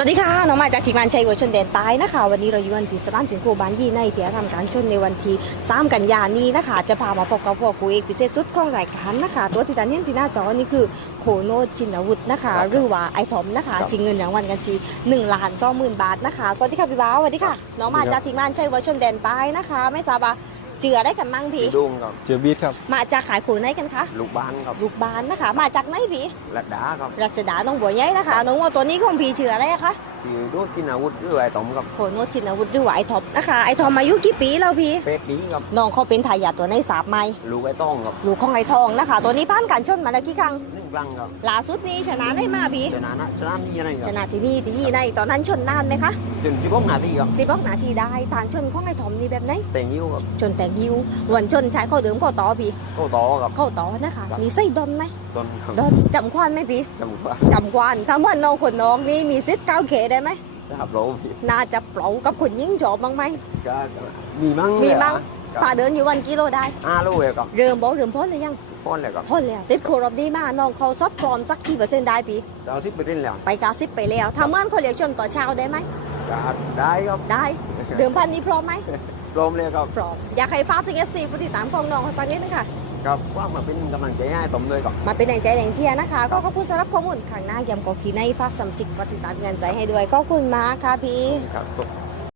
สวัสดีค่ะ น้องมาจากทีมงานชัยวัวชนแดนใต้นะคะ วันนี้เราอยู่กันที่สนามจิงโคบานยี่ในที่ทำการชนในวันที่3กันยายนนี้นะคะ จะพามาพบกับพ่อครูเอกพิเศษสุดของรายการนะคะ ตัวที่ตาเห็นที่หน้าจอนี่คือโคโนจินวุฒินะคะ หรือว่าไอทอมนะคะจริงเงินรางวัลกันทีหนึ่งล้านสองหมื่นบาทนะคะ สวัสดีค่ะพี่บ้าวสวัสดีค่ะ น้องมาจากทีมงานชัยวัวชนแดนใต้นะคะ ไม่ทราบว่า เจือได้กันมั่งพี่พี่ดุงครับ เจอบีทครับ มาจากขายโขนไหนกันคะลูกบ้านครับลูกบานนะคะ มาจากไหนพี่ลัดดาครับรัชดาน้องบัวใหญ่นะคะน้องว่าตัวนี้ของพี่เจืออะไรอะคะพี่ดูกินอาวุธด้วยไอ้ต๋อมครับโขนจินวุฒิหรือว่าไอทอมนะคะไอทอมอายุกี่ปีแล้วพี่เป๊กนี้ครับน้องเขาเป็นทายาทตัวในสาบไหมลูกไอ้ต้องครับลูกของไอทองนะคะ ตัวนี้ผ่านการชนมาแล้วกี่ครั้งนึ่งรังครับล่าสุดนี้ชนะได้มาพี่ชนะนะชนะนี่อะไรคชรับนะที่นี่ที่ยี่ในตอนนั้นชนนานไหมคะจนที่พวกนาทีครับสิบกนาทีได้ทางชนของไอทอมนี่แบบไหนแต่งยิ้วครับชนแต่งยิววันชนใช้ข้อเดิมข้อต่อพี่เข้าต่อครับข้อต่อนะคะนี่ไส้ดอนไหมต้นครับดอนจำควันไหมพี่จำว่าจำควันถ้าว่าน้องคนน้องนี่มีสิทธิ์ก้าวเขได้ไหมครับเราพี่น่าจะเปล่ากับคนยิ่งจบบ้างไหมก็มีมั้งมีมั้งครับพาเดินอยู่วันกิโลได้ห้าลูกเลยครับเริ่มบอกเริ่มพ้นหรือยังพ่นเลยครับพ้นแล้วติดโครอบดีมากน้องเขาซดพร้อมสักกี่เปอร์เซ็นต์ได้พี่เจ้าที่ไปเล่นแล้วไปกาซิบไปแล้วถ้าเมื่อนเขาเรียกชนต่อเช้าได้ไหมก็ได้ครับได้เดิมพันนี้พร้อมไหมพร้อมเลยครับพร้อมอยากให้ฝากถึง FC ผู้ติดตามของน้องเขาสักนิดนึงค่ะ ครับว่ามาเป็นกำลังใจให้ต๋อมเลยครับมาเป็นแรงใจแรงเชียร์นะคะ ก็ขอบคุณสำหรับข้อมูลข้างหน้าย้ำกอกทีในฝากสำสิกปฏิดตามเงินใจให้ด้วยขอบคุณมากค่ะพี่ครับ